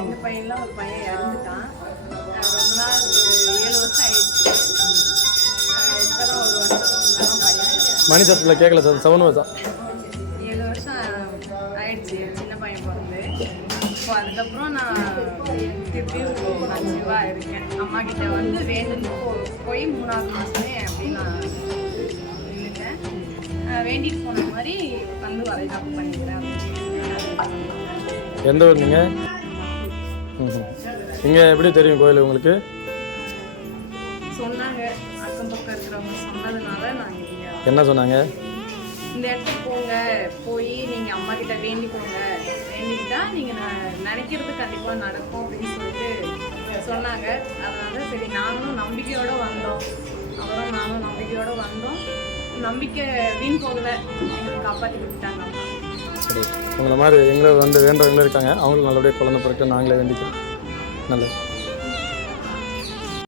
ரெண்டு பையன்லாம் ஒரு பையன் இறந்துட்டான். ரொம்ப நாள் ஒரு ஏழு வருஷம் ஆயிடுச்சு. இப்பதான் ஒரு வருஷம் தான் பையன். மணி சத்தத்தில் கேட்கல சார் சவுண்ட் வருதா ஏழு வருஷம் ஆயிடுச்சு சின்ன பையன் பிறந்து. இப்போ அதுக்கப்புறம் நான் திருப்பியும் நான் சிவா இருக்கேன். அம்மா கிட்ட வந்து வேண்டு போய் மூணாவது மாதமே அப்படி நான் அஹ் வேண்டிட்டு போன மாதிரி வந்து வளைகாப்பு பண்ணிக்கிறேன் எந்த ஊர் நீங்கள் இங்கே எப்படி தெரியும் கோயில் உங்களுக்கு? சொன்னாங்க. அக்கம் பக்கம் இருக்கிறவங்க சொன்னதுனால நாங்கள் இங்கே என்ன சொன்னாங்க? இந்த இடத்துக்கு போங்க. போய் நீங்கள் அம்மா கிட்ட வேண்டிக்கோங்க. வேண்டிக்கிட்டா நீங்கள் நான் நினைக்கிறது கண்டிப்பாக நடக்கும் அப்படின்னு சொல்லிட்டு சொன்னாங்க. அதனால சரி நாங்களும் நம்பிக்கையோடு வந்தோம். அப்புறம் நானும் நம்பிக்கையோடு வந்தோம். நம்பிக்கை வீண் போகல. எங்களுக்கு காப்பாற்றி அம்மா சரி. உங்களை மாதிரி எங்களை வந்து வேண்டவங்களும் இருக்காங்க. அவங்களும் நல்லபடியாக குழந்தை பிறகு நாங்களே வேண்டிக்கிறோம். நல்லது.